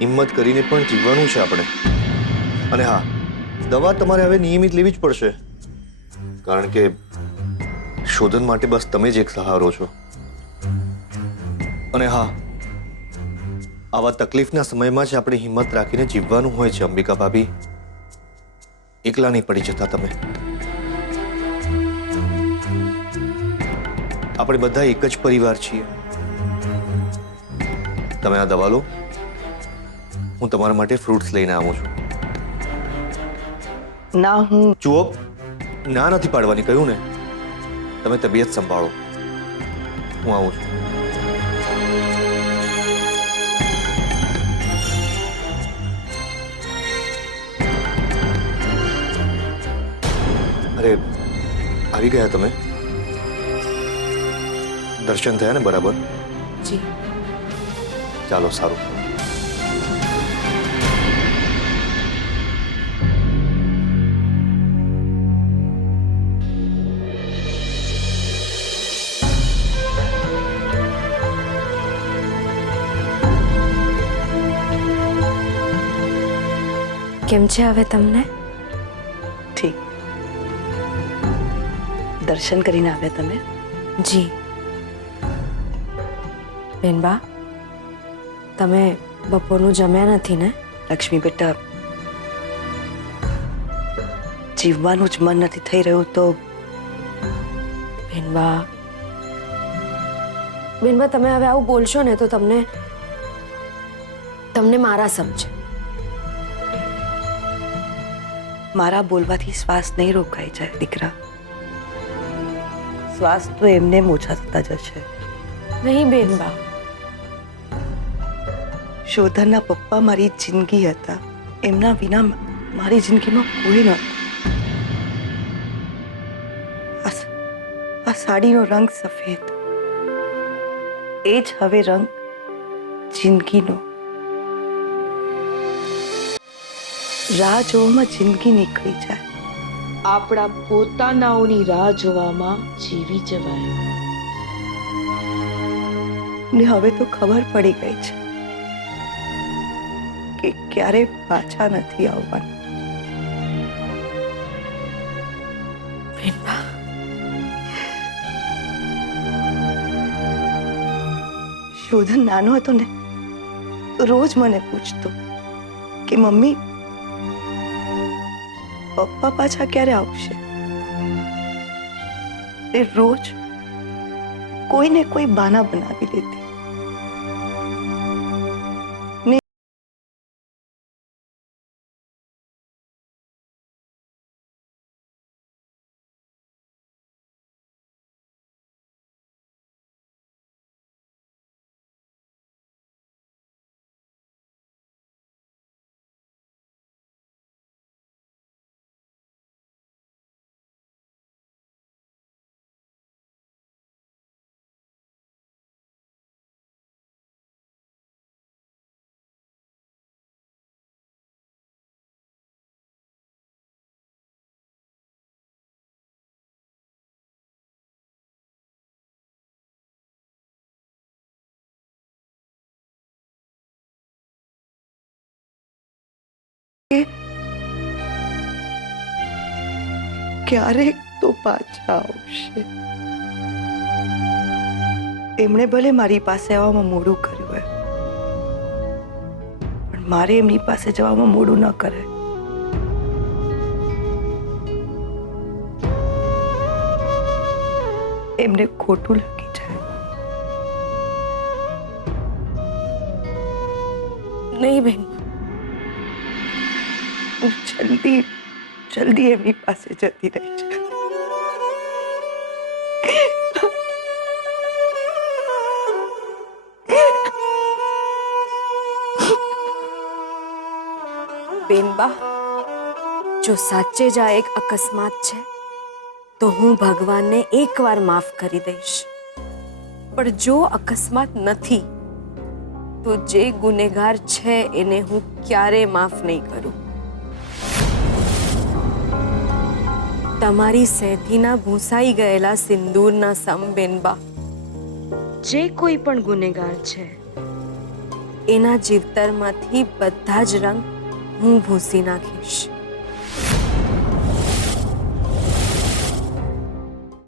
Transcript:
હિંમત કરીને પણ જીવવાનું છે આપણે. અને હા, દવા તમારે હવે નિયમિત લેવી જ પડશે, કારણ કે શોધન માટે બસ તમે જ એક સહારો છો. અને હા, આવા તકલીફના સમયમાં જ આપણે હિંમત રાખીને જીવવાનું હોય છે અંબિકા ભાભી. એકલા નહીં પડી જતા તમે. આપણે બધા એક જ પરિવાર છીએ. તમે આ દવા લો, હું તમારા માટે ફ્રૂટ્સ લઈને આવું છું. ના, હું જુઓ, ના નથી પાડવાની કહ્યું ને. તમે તબિયત સંભાળો, હું આવું છું. અરે, આવી ગયા તમે? દર્શન થયા ને બરાબર? જી. ચાલો, સારું. કેમ છે હવે તમને? ઠીક. દર્શન કરીને આવ્યા તમે? જી. બેનબા, તમે બપોરનું જમ્યા નથી ને? લક્ષ્મી બેટા, જીવવાનું જ મન નથી થઈ રહ્યું તો બેનબા, બેનબા તમે હવે આવું બોલશો ને તો તમને મારા સમજે. મારા બોલવાથી શ્વાસ નહીં રોકાઈ જાય દીકરા. શ્વાસ તો એમને ઓછા થતા જશે. નહીં બેનબા. શોધનના પપ્પા મારી જિંદગી હતા. એમના વિના મારી જિંદગીમાં કોઈ નહોતું. આ સાડીનો રંગ સફેદ, એ જ હવે રંગ જિંદગીનો. રાહ જોવામાં જિંદગી નીકળી જાય. આપણા પોતાનાઓની રાહ જોવામાં જીવી જવાય. ને હવે તો ખબર પડી ગઈ છે કે ક્યારે પાછા નથી આવવાના. બેનબા, શોધન નાનો હતો ને તો રોજ મને પૂછતો કે મમ્મી, પપ્પા પાછા ક્યારે આવશે? એ રોજ કોઈને કોઈ બહાના બનાવી લેતી. ક્યારેક તો પાછા આવશે. એમણે ભલે મારી પાસે આવવામાં મોડું કર્યું હોય, પણ મારે એમની પાસે જવામાં મોડું ન કરે. એમને ખોટું લાગી જાય. નહીં બેન, હું જલ્દી એમની પાસે જતી રહી છે. બેનબા, જો સાચે જ આ એક અકસ્માત છે તો હું ભગવાનને એકવાર માફ કરી દઈશ. પણ જો અકસ્માત નથી તો જે ગુનેગાર છે એને હું ક્યારે માફ નહીં કરું. તમારી સેથીના ભૂંસાઈ ગયેલા સિંદૂરના સમ બેનબા. જે કોઈ પણ ગુનેગાર છે એના જીવતરમાંથી બધા જ રંગ હું ભૂંસી નાખીશ.